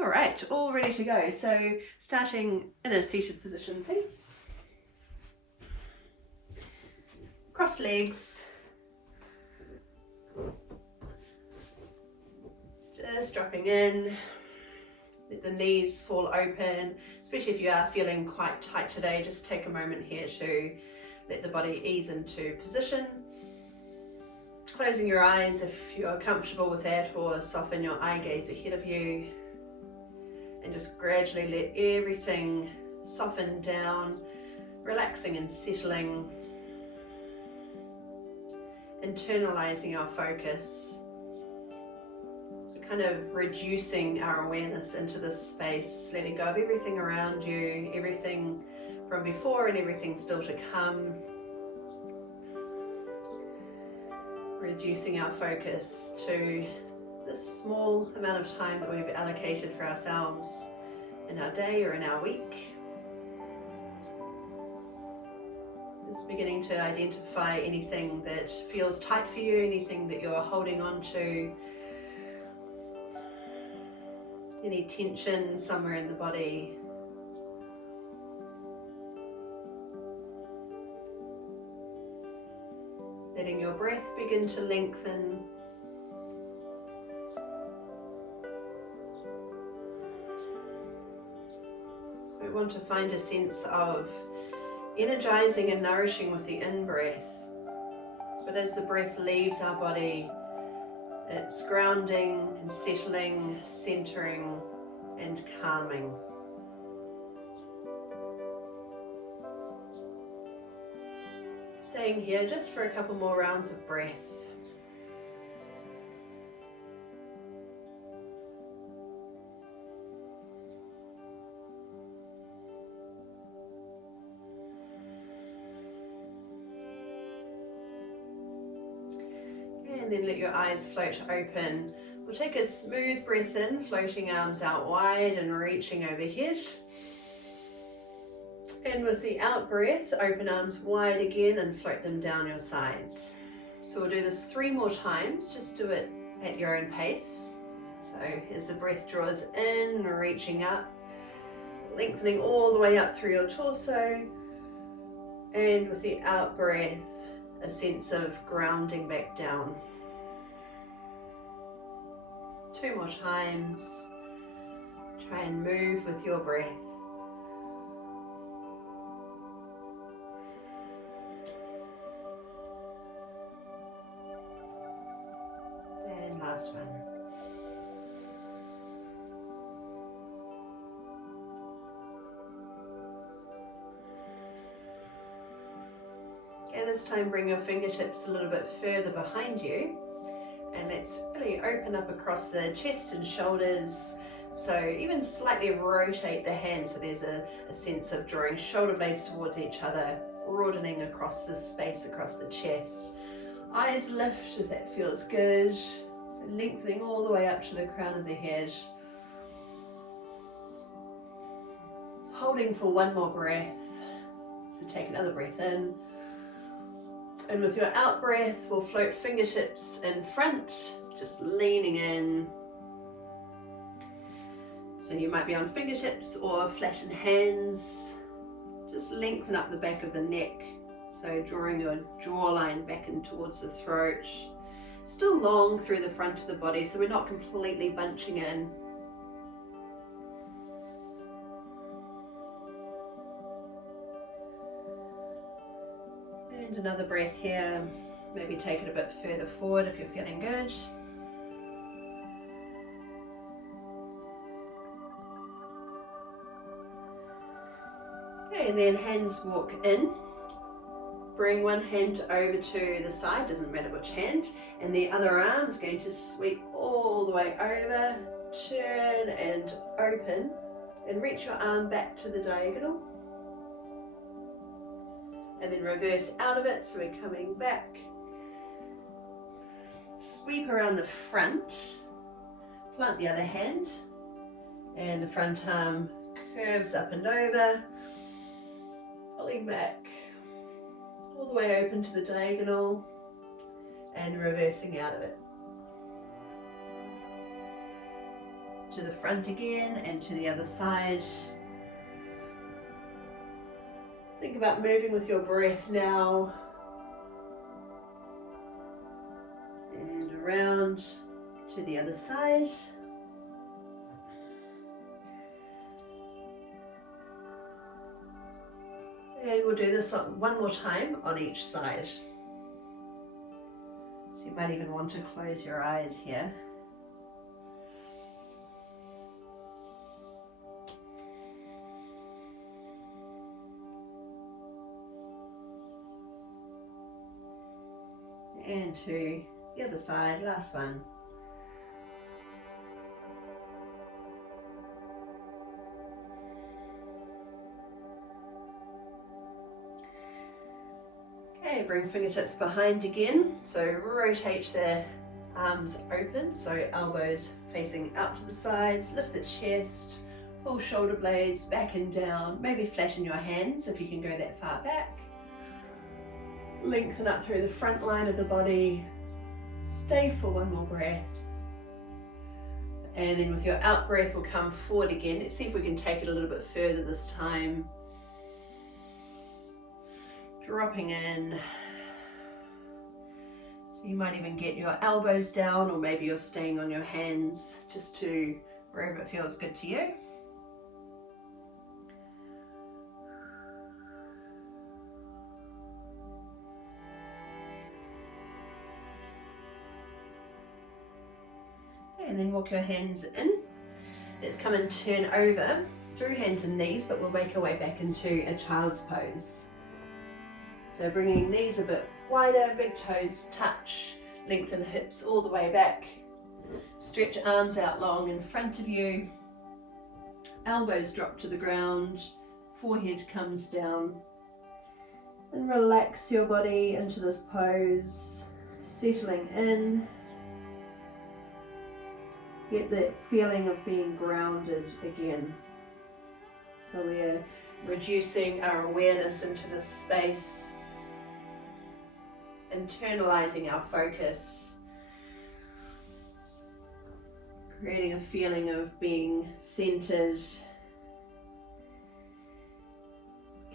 All right, all ready to go. So starting in a seated position, please. Cross legs. Just dropping in. Let the knees fall open, especially if you are feeling quite tight today. Just take a moment here to let the body ease into position. Closing your eyes if you're comfortable with that, or soften your eye gaze ahead of you. And just gradually let everything soften down, relaxing and settling, internalizing our focus. So kind of reducing our awareness into this space, letting go of everything around you, everything from before and everything still to come. Reducing our focus to this small amount of time that we've allocated for ourselves in our day or in our week. Just beginning to identify anything that feels tight for you, anything that you're holding on to, any tension somewhere in the body. Letting your breath begin to lengthen. We want to find a sense of energizing and nourishing with the in-breath. But as the breath leaves our body, it's grounding and settling, centering and calming. Staying here just for a couple more rounds of breath. And then let your eyes float open. We'll take a smooth breath in, floating arms out wide and reaching overhead. And with the out breath, open arms wide again and float them down your sides. So we'll do this 3 more times. Just do it at your own pace. So as the breath draws in, reaching up, lengthening all the way up through your torso. And with the out breath, a sense of grounding back down. 2 more times. Try and move with your breath. And last one. Okay, this time bring your fingertips a little bit further behind you. And let's really open up across the chest and shoulders. So even slightly rotate the hands so there's a sense of drawing shoulder blades towards each other, broadening across the space across the chest. Eyes lift as that feels good. So lengthening all the way up to the crown of the head. Holding for 1 more breath. So take another breath in. And with your out breath, we'll float fingertips in front, just leaning in. So you might be on fingertips or flattened hands. Just lengthen up the back of the neck. So drawing your jawline back in towards the throat. Still long through the front of the body, so we're not completely bunching in. And another breath here, maybe take it a bit further forward if you're feeling good. Okay, and then hands walk in. Bring one hand over to the side, doesn't matter which hand, and the other arm is going to sweep all the way over, turn and open, and reach your arm back to the diagonal. And then reverse out of it, so we're coming back. Sweep around the front, plant the other hand, and the front arm curves up and over, pulling back, all the way open to the diagonal, and reversing out of it. to the front again and to the other side. Think about moving with your breath now. And around to the other side. And we'll do this one more time on each side. So you might even want to close your eyes here. And to the other side, last one. Okay, bring fingertips behind again. So rotate the arms open, so elbows facing out to the sides, lift the chest, pull shoulder blades back and down, maybe flatten your hands if you can go that far back. Lengthen up through the front line of the body. Stay for one more breath. And then with your out breath, we'll come forward again. Let's see if we can take it a little bit further this time. Dropping in. So you might even get your elbows down, or maybe you're staying on your hands just to wherever it feels good to you. And then walk your hands in. Let's come and turn over through hands and knees, but we'll make our way back into a child's pose. So bringing knees a bit wider, big toes touch, lengthen hips all the way back. Stretch arms out long in front of you. Elbows drop to the ground, forehead comes down. And relax your body into this pose, settling in. Get that feeling of being grounded again. So we're reducing our awareness into this space, internalizing our focus, creating a feeling of being centered,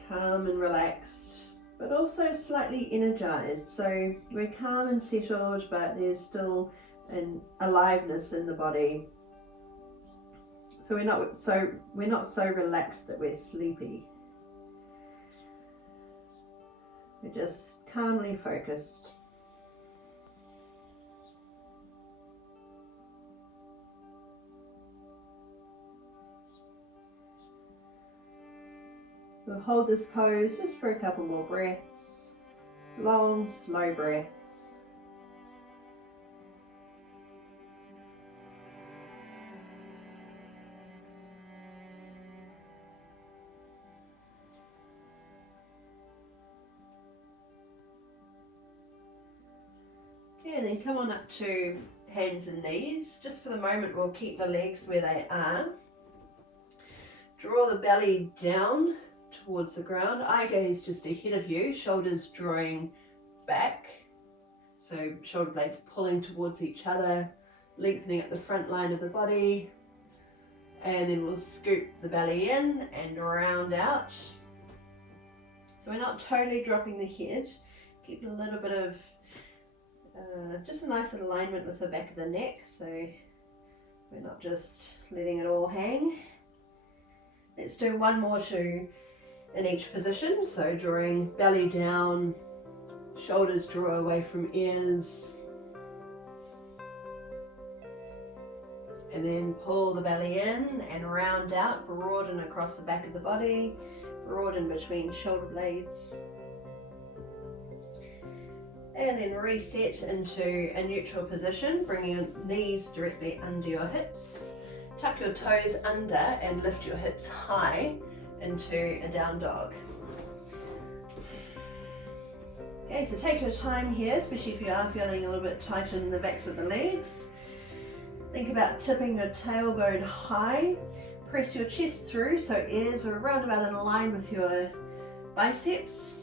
calm and relaxed, but also slightly energized. So we're calm and settled, but there's still an aliveness in the body. So we're not so relaxed that we're sleepy. We're just calmly focused. We'll hold this pose just for a couple more breaths. Long, slow breaths. And then come on up to hands and knees. Just for the moment, we'll keep the legs where they are. Draw the belly down towards the ground. Eye gaze just ahead of you. Shoulders drawing back. So shoulder blades pulling towards each other. Lengthening up the front line of the body. And then we'll scoop the belly in and round out. So we're not totally dropping the head. Keep a little bit of just a nice alignment with the back of the neck, so we're not just letting it all hang. Let's do one more in each position. So drawing belly down, shoulders draw away from ears, and then pull the belly in and round out, broaden across the back of the body, broaden between shoulder blades. And then reset into a neutral position, bringing your knees directly under your hips. Tuck your toes under and lift your hips high into a down dog. Okay, so take your time here, especially if you are feeling a little bit tight in the backs of the legs. Think about tipping your tailbone high. Press your chest through so ears are around about in line with your biceps.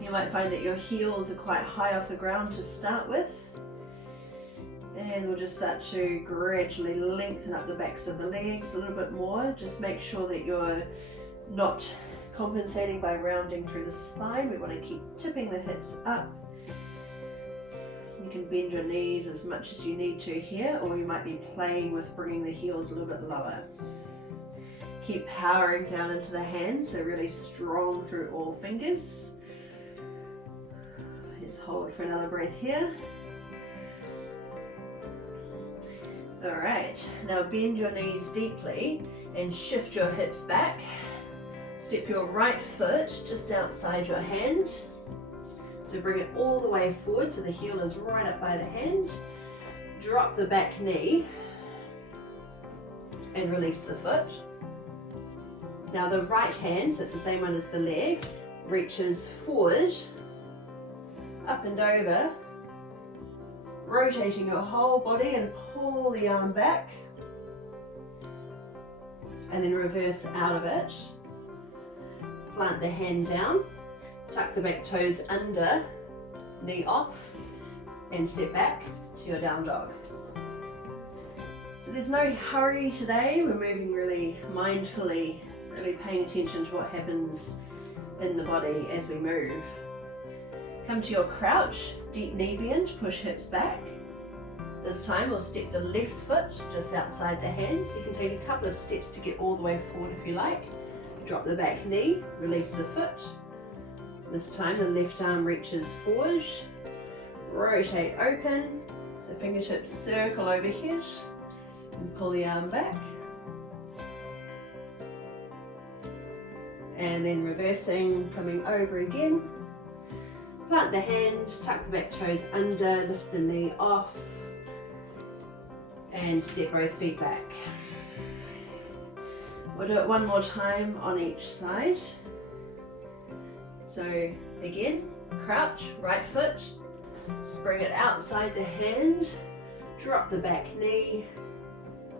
You might find that your heels are quite high off the ground to start with. And we'll just start to gradually lengthen up the backs of the legs a little bit more. Just make sure that you're not compensating by rounding through the spine. We want to keep tipping the hips up. You can bend your knees as much as you need to here, or you might be playing with bringing the heels a little bit lower. Keep powering down into the hands, so really strong through all fingers. Let's hold for another breath here. All right, now bend your knees deeply and shift your hips back. Step your right foot just outside your hand. So bring it all the way forward so the heel is right up by the hand. Drop the back knee and release the foot. Now the right hand, so it's the same one as the leg, reaches forward, up and over, rotating your whole body, and pull the arm back. And then reverse out of it. Plant the hand down, tuck the back toes under, knee off, and step back to your down dog. So there's no hurry today. We're moving really mindfully, really paying attention to what happens in the body as we move. Come to your crouch, deep knee bend, push hips back. This time we'll step the left foot just outside the hand, so you can take a couple of steps to get all the way forward if you like. Drop the back knee, release the foot. This time the left arm reaches forward, rotate open, so fingertips circle overhead, and pull the arm back. And then reversing, coming over again. Plant the hand, tuck the back toes under, lift the knee off, and step both feet back. We'll do it one more time on each side. So again, crouch, right foot, spring it outside the hand, drop the back knee,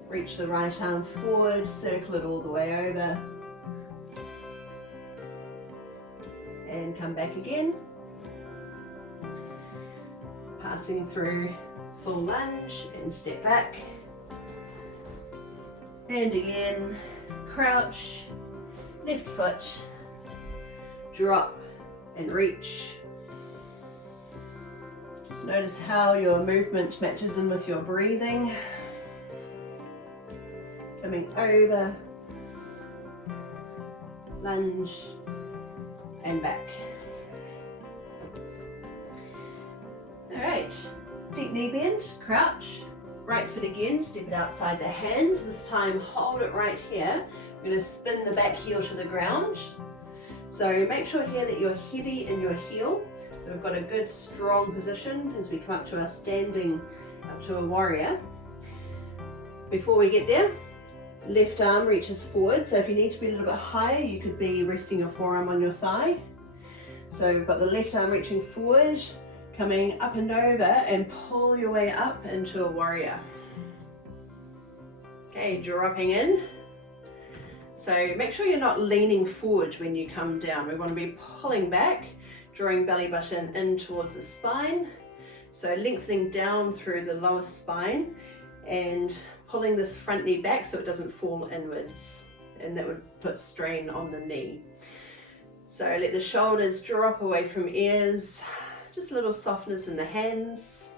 reach the right arm forward, circle it all the way over, and come back again. Passing through full lunge and step back. And again, crouch, left foot, drop and reach. Just notice how your movement matches in with your breathing. Coming over, lunge and back. Alright, deep knee bend, crouch, right foot again, step it outside the hand. This time hold it right here. We're going to spin the back heel to the ground. So make sure here that you're heavy in your heel. So we've got a good strong position as we come up to our standing, up to a warrior. Before we get there, left arm reaches forward. So if you need to be a little bit higher, you could be resting your forearm on your thigh. So we've got the left arm reaching forward, coming up and over, and pull your way up into a warrior. Okay, dropping in. So make sure you're not leaning forward when you come down. We want to be pulling back, drawing belly button in towards the spine. So lengthening down through the lower spine and pulling this front knee back so it doesn't fall inwards, and that would put strain on the knee. So let the shoulders drop away from ears, just a little softness in the hands,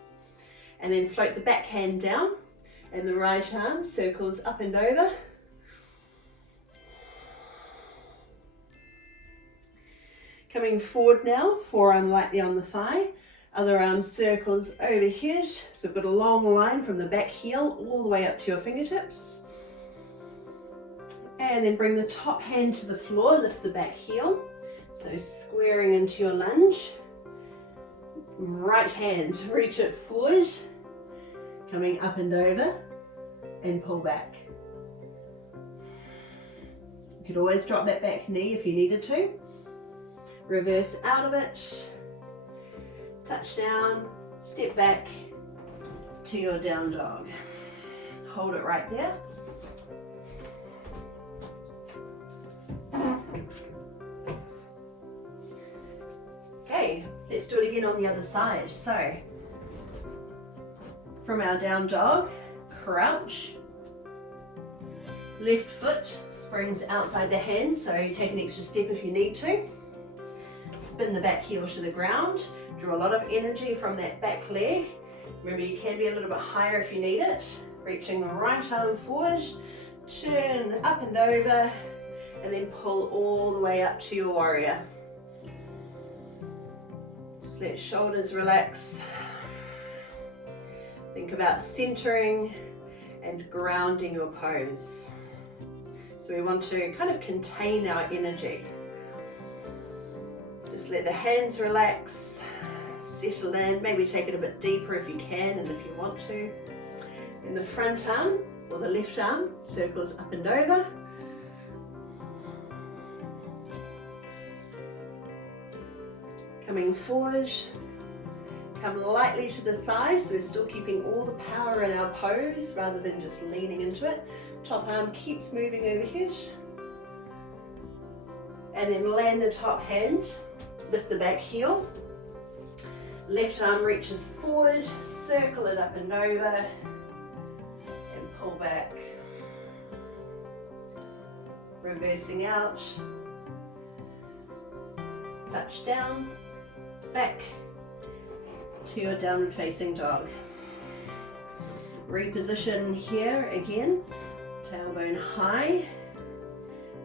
and then float the back hand down and the right arm circles up and over. Coming forward now, forearm lightly on the thigh, other arm circles overhead. So we've got a long line from the back heel all the way up to your fingertips. And then bring the top hand to the floor, lift the back heel. So squaring into your lunge. Right hand, reach it forward, coming up and over, and pull back. You could always drop that back knee if you needed to. Reverse out of it, touch down, step back to your down dog. Hold it right there. Okay, let's do it again on the other side. So From our down dog, crouch. Left foot springs outside the hand, so take an extra step if you need to. Spin the back heel to the ground. Draw a lot of energy from that back leg. Remember, you can be a little bit higher if you need it. Reaching the right arm forward, turn up and over, and then pull all the way up to your warrior. Just let shoulders relax. Think about centering and grounding your pose. So we want to kind of contain our energy. Just let the hands relax, settle in, maybe take it a bit deeper if you can and if you want to. And the front arm or the left arm circles up and over. Coming forward, come lightly to the thighs, so we're still keeping all the power in our pose rather than just leaning into it. Top arm keeps moving overhead. And then land the top hand, lift the back heel. Left arm reaches forward, circle it up and over, and pull back. Reversing out, touch down, back to your downward facing dog. Reposition here again, tailbone high,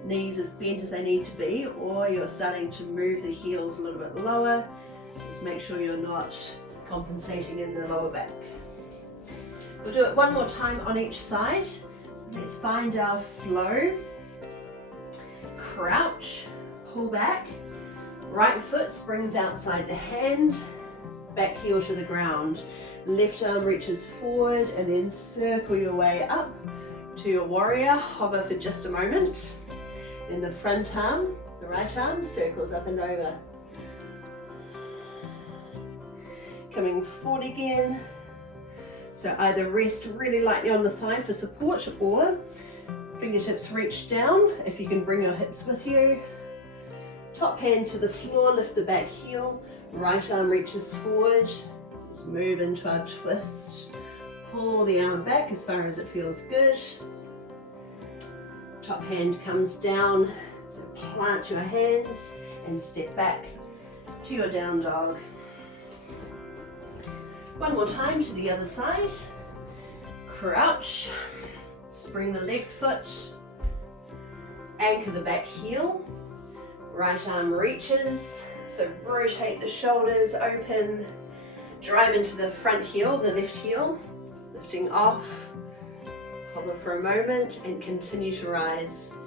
knees as bent as they need to be, or you're starting to move the heels a little bit lower. Just make sure you're not compensating in the lower back. We'll do it one more time on each side. So let's find our flow. Crouch, pull back, right foot springs outside the hand, back heel to the ground. Left arm reaches forward and then circle your way up to your warrior. Hover for just a moment. Then the front arm, the right arm, circles up and over. Coming forward again. So either rest really lightly on the thigh for support, or fingertips reach down if you can bring your hips with you. Top hand to the floor, lift the back heel. Right arm reaches forward. Let's move into our twist. Pull the arm back as far as it feels good. Top hand comes down, so plant your hands and step back to your down dog. One more time to the other side. Crouch, spring the left foot, anchor the back heel, right arm reaches, so rotate the shoulders open, drive into the front heel, the left heel, lifting off, hover for a moment and continue to rise.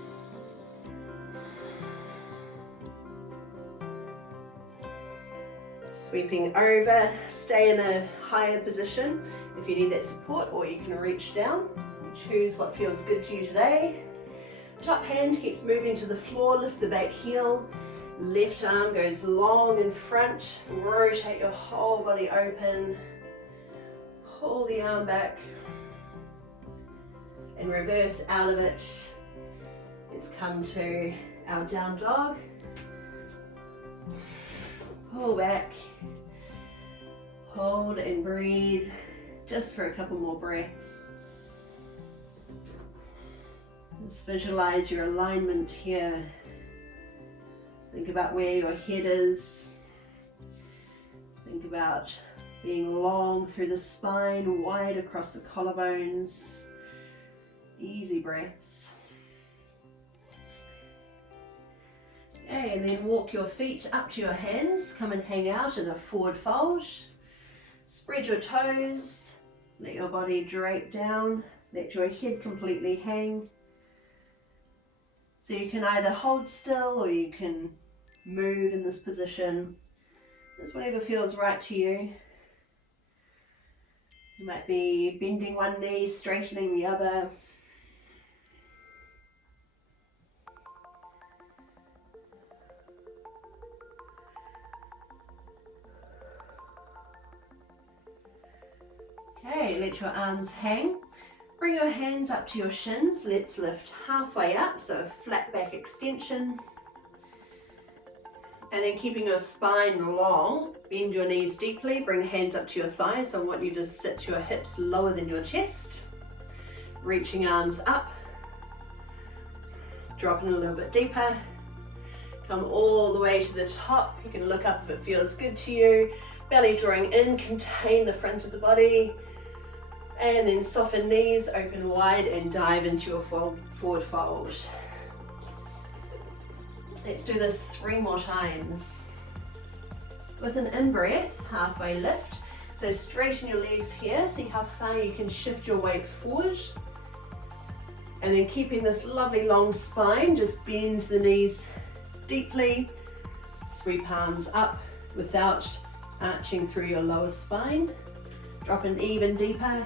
Sweeping over, stay in a higher position if you need that support, or you can reach down. Choose what feels good to you today. Top hand keeps moving to the floor, lift the back heel. Left arm goes long in front, rotate your whole body open. Pull the arm back and reverse out of it. Let's come to our down dog. Pull back, hold and breathe just for a couple more breaths. Just visualize your alignment here. Think about where your head is. Think about being long through the spine, wide across the collarbones. Easy breaths. Okay, and then walk your feet up to your hands. Come and hang out in a forward fold. Spread your toes. Let your body drape down. Let your head completely hang. So you can either hold still or you can move in this position. Just whatever feels right to you. You might be bending one knee, straightening the other. Okay, let your arms hang. Bring your hands up to your shins. Let's lift halfway up, so a flat back extension. And then keeping your spine long, bend your knees deeply, bring hands up to your thighs. So I want you to sit your hips lower than your chest. Reaching arms up, dropping a little bit deeper. Come all the way to the top. You can look up if it feels good to you. Belly drawing in, contain the front of the body. And then soften knees, open wide and dive into your forward fold. Let's do this 3 more times. With an in-breath, halfway lift. So straighten your legs here, see how far you can shift your weight forward. And then keeping this lovely long spine, just bend the knees deeply. Sweep palms up without arching through your lower spine. Drop in even deeper.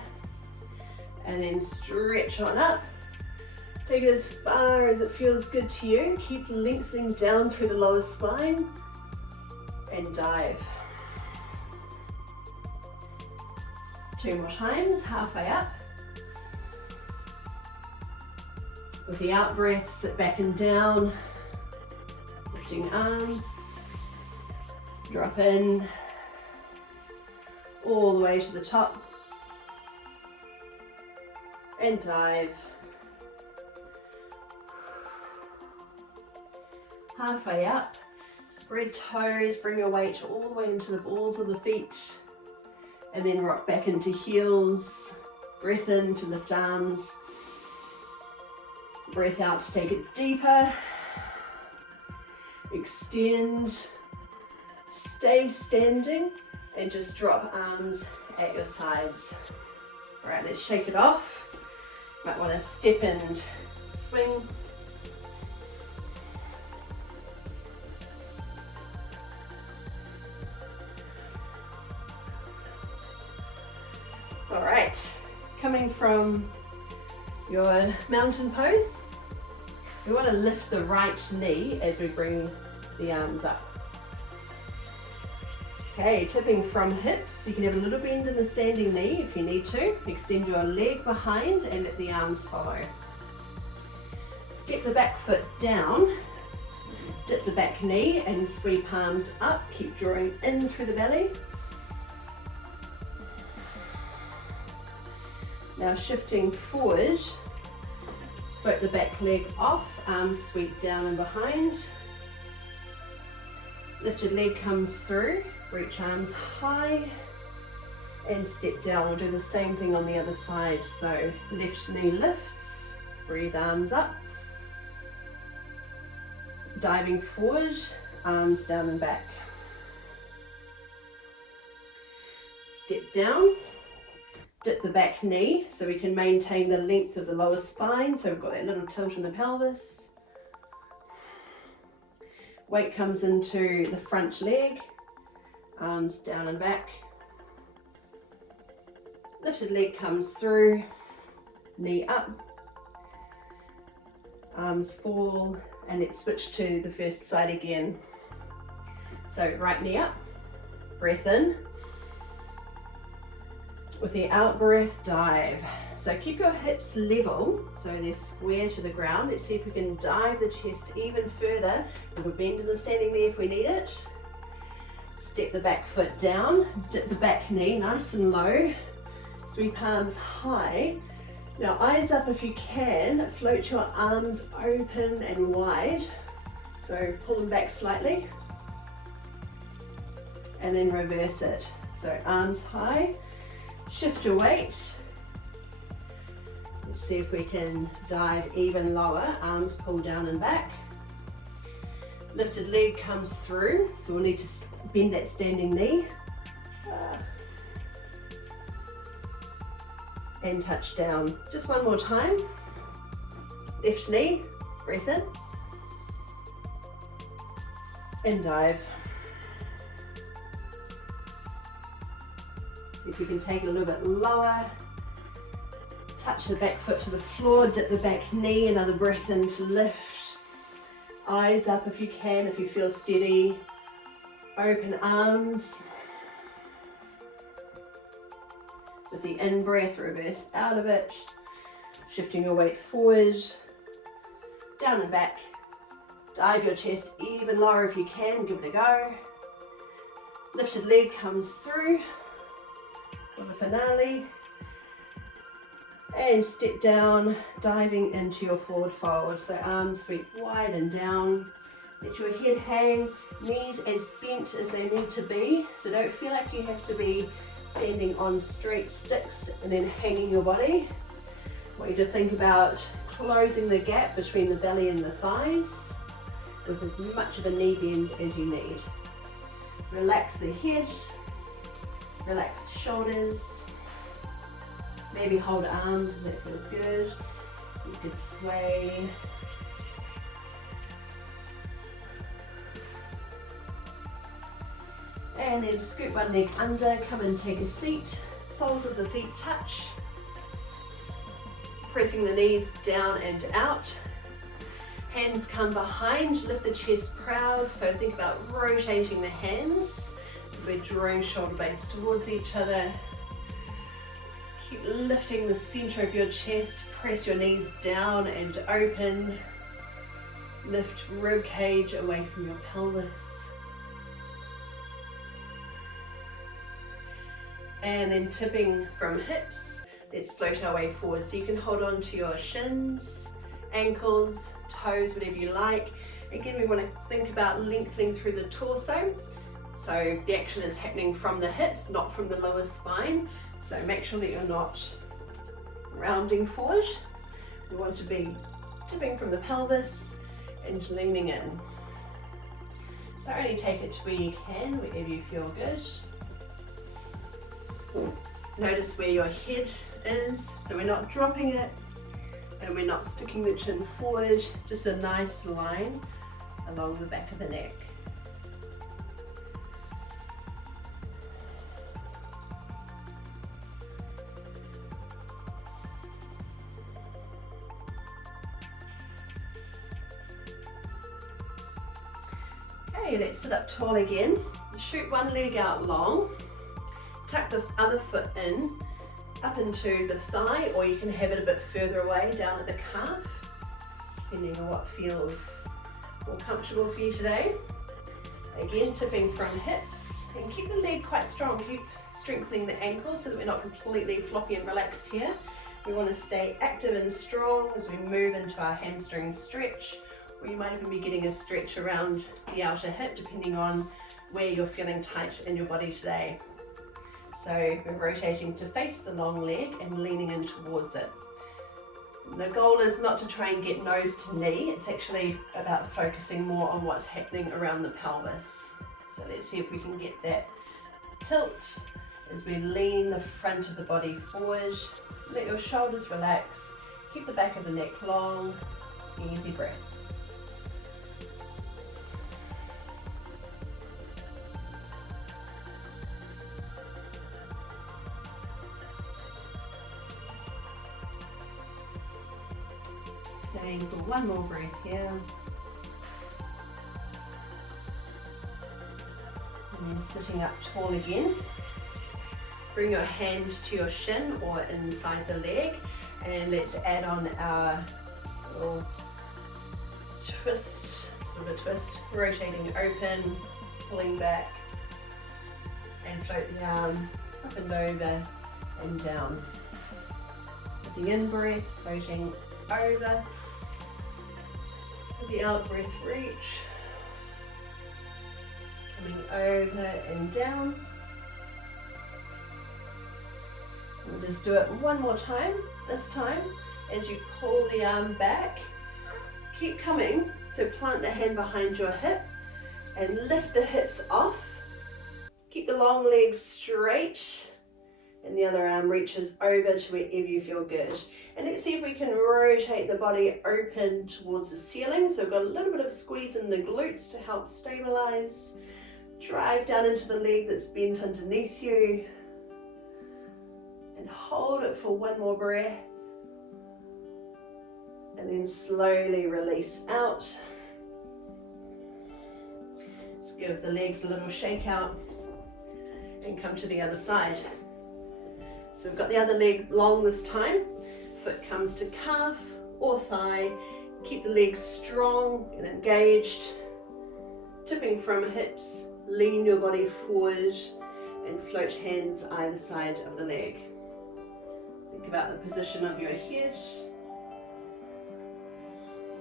And then stretch on up. Take it as far as it feels good to you. Keep lengthening down through the lower spine and dive. 2 more times, halfway up. With the out breath, sit back and down, lifting arms, drop in, all the way to the top, and dive. Halfway up, spread toes, bring your weight all the way into the balls of the feet, and then rock back into heels. Breath in to lift arms, breath out to take it deeper, extend, stay standing, and just drop arms at your sides. All right, let's shake it off. Might want to step and swing. All right, coming from your mountain pose, we want to lift the right knee as we bring the arms up. Okay, tipping from hips, you can have a little bend in the standing knee if you need to. Extend your leg behind and let the arms follow. Step the back foot down, dip the back knee and sweep palms up. Keep drawing in through the belly. Now shifting forward, float the back leg off, arms sweep down and behind. Lifted leg comes through, reach arms high and step down. We'll do the same thing on the other side. So left knee lifts, breathe arms up. Diving forward, arms down and back. Step down. Dip the back knee so we can maintain the length of the lower spine. So we've got that little tilt in the pelvis. Weight comes into the front leg, arms down and back. Lifted leg comes through, knee up, arms fall, and let's switch to the first side again. So right knee up, breath in. With the out breath, dive. So keep your hips level so they're square to the ground. Let's see if we can dive the chest even further. We'll bend in the standing knee if we need it. Step the back foot down, dip the back knee nice and low. Sweep arms high. Now eyes up if you can. Float your arms open and wide. So pull them back slightly. And then reverse it. So arms high. Shift your weight. Let's see if we can dive even lower. Arms pull down and back. Lifted leg comes through, so we'll need to bend that standing knee. And touch down. Just one more time. Left knee, breath in. And dive. See if you can take it a little bit lower. Touch the back foot to the floor, dip the back knee, another breath in to lift. Eyes up if you can, if you feel steady. Open arms. With the in-breath, reverse out of it. Shifting your weight forward, down and back, Dive your chest even lower if you can, give it a go. Lifted leg comes through for the finale. And step down, diving into your forward fold. So arms sweep wide and down. Let your head hang, knees as bent as they need to be. So don't feel like you have to be standing on straight sticks and then hanging your body. I want you to think about closing the gap between the belly and the thighs with as much of a knee bend as you need. Relax the head, relax the shoulders, maybe hold arms if that feels good. You could sway. And then scoot one leg under, come and take a seat. Soles of the feet touch. Pressing the knees down and out. Hands come behind, lift the chest proud. So think about rotating the hands. So we're drawing shoulder blades towards each other. Keep lifting the center of your chest. Press your knees down and open. Lift rib cage away from your pelvis. And then tipping from hips, let's float our way forward. So you can hold on to your shins, ankles, toes, whatever you like. Again, we want to think about lengthening through the torso. So the action is happening from the hips, not from the lower spine. So make sure that you're not rounding forward. We want to be tipping from the pelvis and leaning in. So only take it to where you can, wherever you feel good. Notice where your head is, so we're not dropping it and we're not sticking the chin forward, just a nice line along the back of the neck. Okay, let's sit up tall again. Shoot one leg out long. Tuck the other foot in, up into the thigh, or you can have it a bit further away, down at the calf, depending on what feels more comfortable for you today. Again, tipping from hips, and keep the leg quite strong. Keep strengthening the ankle so that we're not completely floppy and relaxed here. We want to stay active and strong as we move into our hamstring stretch, or you might even be getting a stretch around the outer hip, depending on where you're feeling tight in your body today. So we're rotating to face the long leg and leaning in towards it. The goal is not to try and get nose to knee, it's actually about focusing more on what's happening around the pelvis. So let's see if we can get that tilt as we lean the front of the body forward. Let your shoulders relax, keep the back of the neck long, easy breaths. Staying for one more breath here. And then sitting up tall again. Bring your hand to your shin or inside the leg, and let's add on our little twist, sort of a twist, rotating open, pulling back, and float the arm up and over and down. With the in-breath, floating over. With the out-breath, reach. Coming over and down. We'll just do it one more time. This time, as you pull the arm back, keep coming. So plant the hand behind your hip and lift the hips off. Keep the long legs straight, and the other arm reaches over to wherever you feel good. And let's see if we can rotate the body open towards the ceiling. So we've got a little bit of squeeze in the glutes to help stabilize. Drive down into the leg that's bent underneath you. And hold it for one more breath. And then slowly release out. Let's give the legs a little shake out and come to the other side. So we've got the other leg long this time. Foot comes to calf or thigh. Keep the legs strong and engaged. Tipping from hips, lean your body forward and float hands either side of the leg. Think about the position of your head.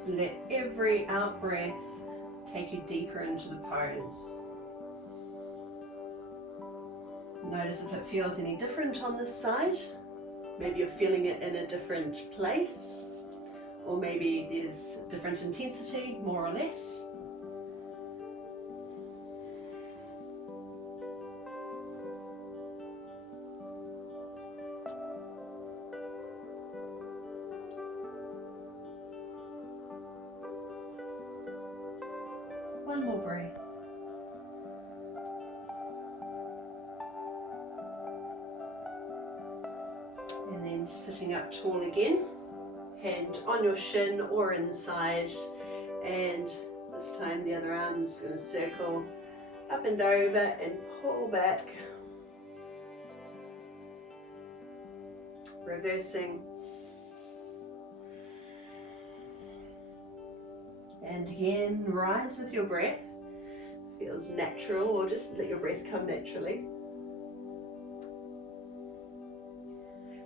Let every out breath take you deeper into the pose. Notice if it feels any different on this side. Maybe you're feeling it in a different place, or maybe there's different intensity, more or less. One more breath. And then sitting up tall again, hand on your shin or inside, and this time the other arm's going to circle up and over and pull back. Reversing. And again, rise with your breath. Feels natural, or just let your breath come naturally.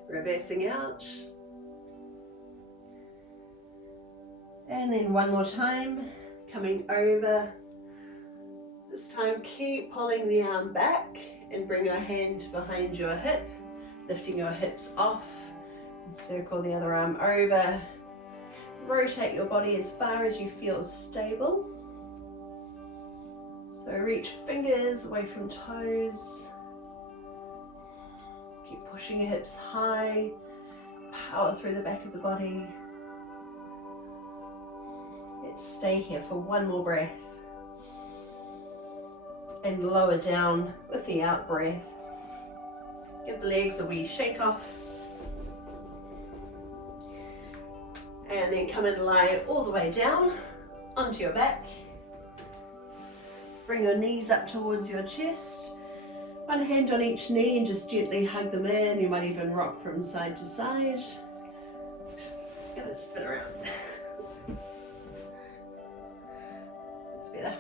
Reversing out. And then one more time, coming over. This time keep pulling the arm back and bring your hand behind your hip, lifting your hips off, and circle the other arm over. Rotate your body as far as you feel stable. So reach fingers away from toes. Keep pushing your hips high. Power through the back of the body. Let's stay here for one more breath. And lower down with the out breath. Give the legs a wee shake off. And then come and lie all the way down onto your back. Bring your knees up towards your chest. One hand on each knee and just gently hug them in. You might even rock from side to side. Get it spin around. That's better.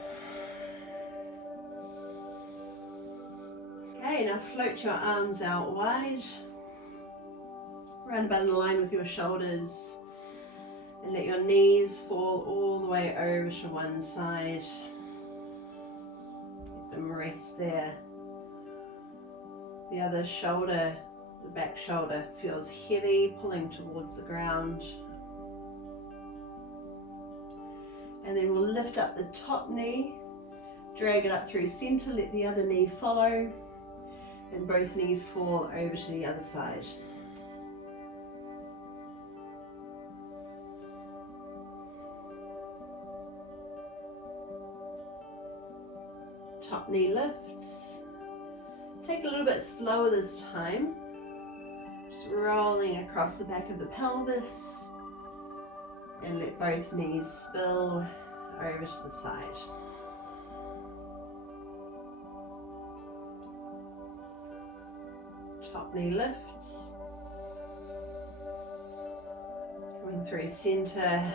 Okay, now float your arms out wide. Round about in line with your shoulders. And let your knees fall all the way over to one side. Let them rest there. The other shoulder, the back shoulder, feels heavy, pulling towards the ground. And then we'll lift up the top knee, drag it up through center, let the other knee follow, and both knees fall over to the other side. Top knee lifts. Take a little bit slower this time. Just rolling across the back of the pelvis. And let both knees spill over to the side. Top knee lifts. Coming through center.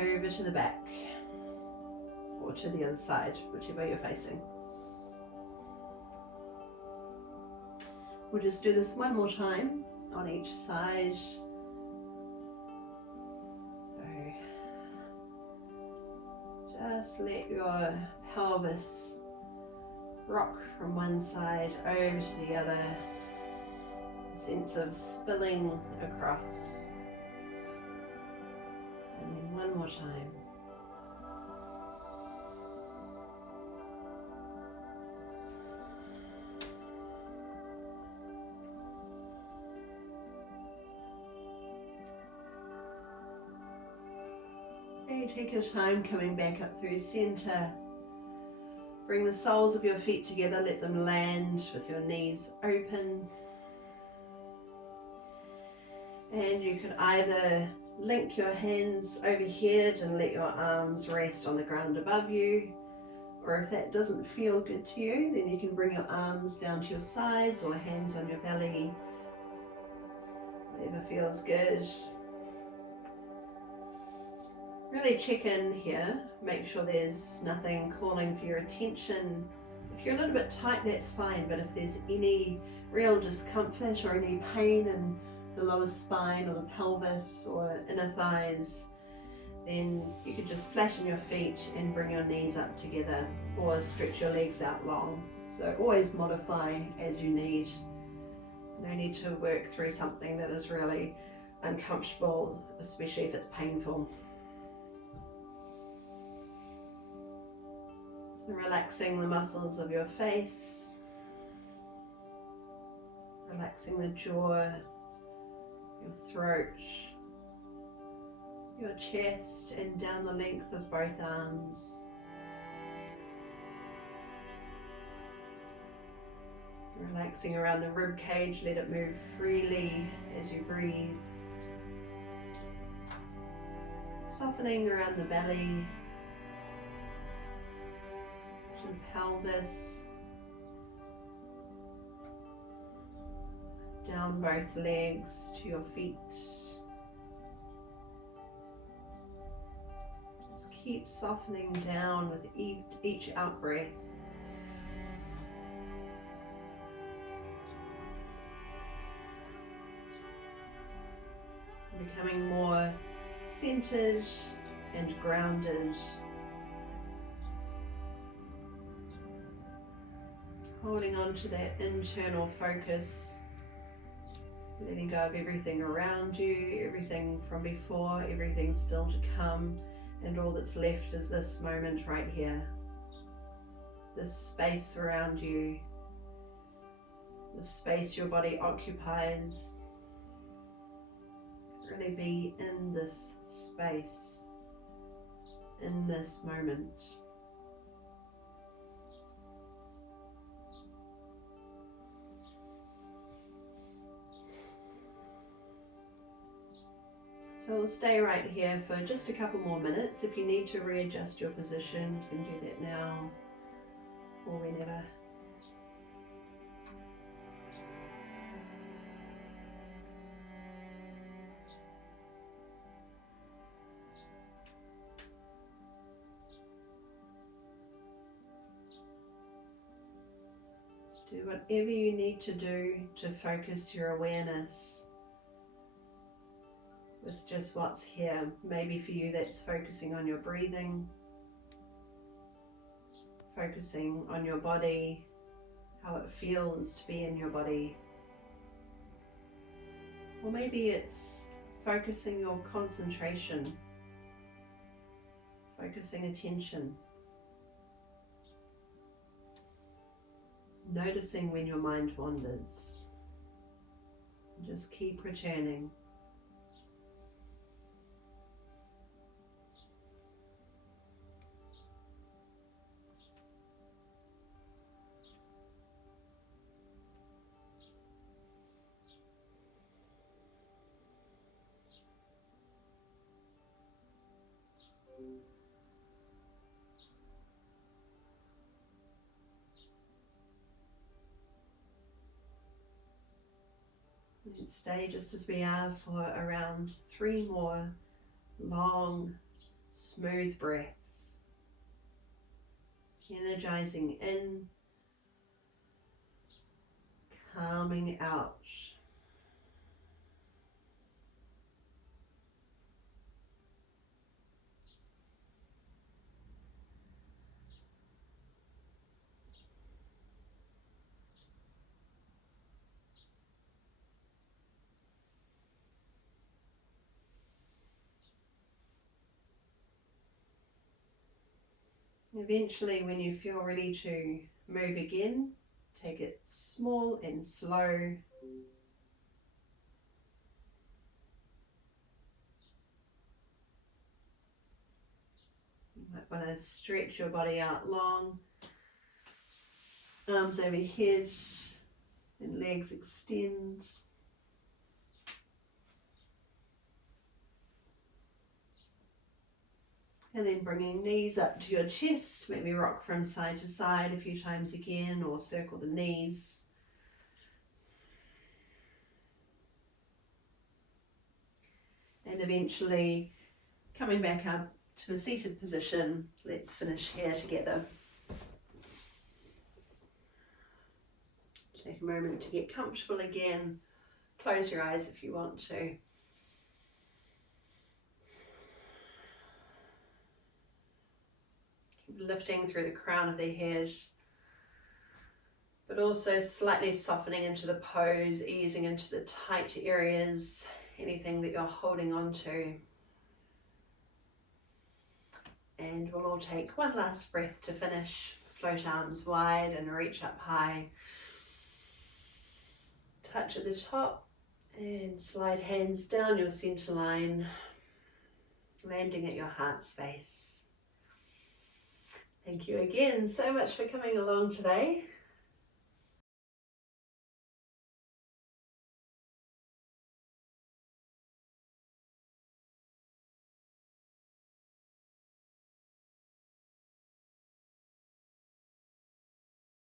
Over to the back. Or to the other side, whichever you're facing. We'll just do this one more time on each side. So just let your pelvis rock from one side over to the other. A sense of spilling across. And then one more time. Take your time coming back up through center. Bring the soles of your feet together, let them land with your knees open. And you could either link your hands overhead and let your arms rest on the ground above you, or if that doesn't feel good to you, then you can bring your arms down to your sides or hands on your belly. Whatever feels good. Really check in here, make sure there's nothing calling for your attention. If you're a little bit tight, that's fine, but if there's any real discomfort or any pain in the lower spine or the pelvis or inner thighs, then you could just flatten your feet and bring your knees up together or stretch your legs out long. So always modify as you need. No need to work through something that is really uncomfortable, especially if it's painful. So relaxing the muscles of your face, relaxing the jaw, your throat, your chest, and down the length of both arms. Relaxing around the rib cage, let it move freely as you breathe. Softening around the belly, to the pelvis, down both legs to your feet. Just keep softening down with each out breath. Becoming more centered and grounded. Holding on to that internal focus, letting go of everything around you, everything from before, everything still to come, and all that's left is this moment right here. This space around you, the space your body occupies. Really be in this space, in this moment. So we'll stay right here for just a couple more minutes. If you need to readjust your position, you can do that now or whenever. Do whatever you need to do to focus your awareness with just what's here. Maybe for you that's focusing on your breathing, focusing on your body, how it feels to be in your body. Or maybe it's focusing your concentration, focusing attention. Noticing when your mind wanders. Just keep returning. And stay just as we are for around 3 more long, smooth breaths. Energizing in, calming out. Eventually, when you feel ready to move again, take it small and slow. You might want to stretch your body out long, arms overhead and legs extend. And then bringing knees up to your chest, maybe rock from side to side a few times again, or circle the knees. And eventually coming back up to a seated position. Let's finish here together. Take a moment to get comfortable again. Close your eyes if you want to. Keep lifting through the crown of the head, but also slightly softening into the pose, easing into the tight areas, anything that you're holding on to. And we'll all take one last breath to finish. Float arms wide and reach up high. Touch at the top and slide hands down your center line, landing at your heart space. Thank you again so much for coming along today.